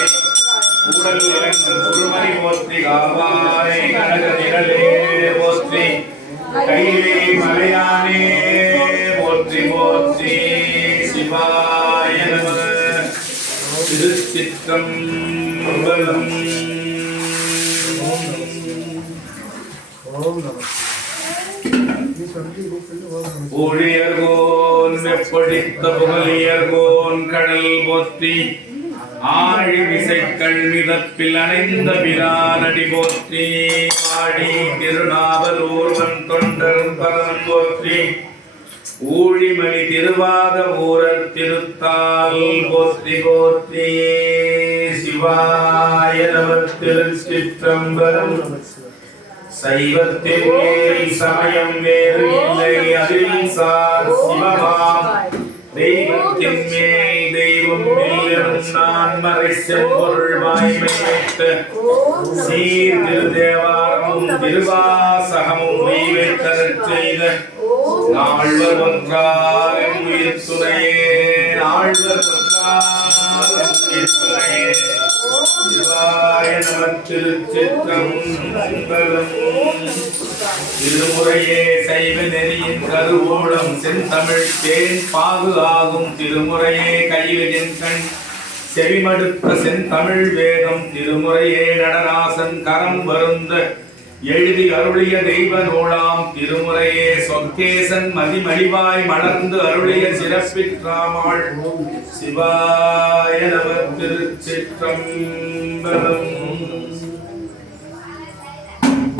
போற்றி கூடல் இலங்கும் குருமணி போற்றி காவாய் கனக நிழலே போற்றி கையிலே மலையானே போற்றி போற்றி சிவாய நம திருச்சிற்றம்பலம். ஊழியர்கோன் வெப்படித்த புகழியர்கோன் கடல் போற்றி ஆழி விசைக்கள் மிதப்பில் அணைந்த பிரானடி போற்றி ஆடி திருநாவலூர்வன் தொண்டர் பரம் போற்றி ஊழிமணி திருவாத ஊரர் திருத்தால் போற்றி போற்றி சிவாய நம திருச்சிற்றம்பலம். சைவத்தின் மேல் சமயம் வேறு இல்லை அதில் சார் சிவமாம் தெய்வத்தின் மேல் தெய்வம் இல்லம் நான் மறை செம்பொருள் வாய்மை வைத்த சீர் திருதேவாரமும் திருவாசகமும் வைத்தரச் செய்த நால்வர் ஒன்றாரும் உயிர் துணையே நால்வர் ஒன்றாரும் உயிர் துணையே சிவாய நம திருச்சிற்றம்பலம். திருமுறையே சைவ நெறியின் கருவூலம் செந்தமிழ் தேன் பாகு ஆகும் திருமுறையே கையிலின் கண் செவிமடுத்த செந்தமிழ் வேதம் திருமுறையே நடராசன் கரம் வருந்த எழுதி அருளிய தெய்வ நூலாம் திருமுறையே சொக்கேசன் மதிமலிவாய் மலர்ந்து அருளிய சிறப்பிற்றாமாள் சிவாய நம திருச்சிற்றம்பலம்.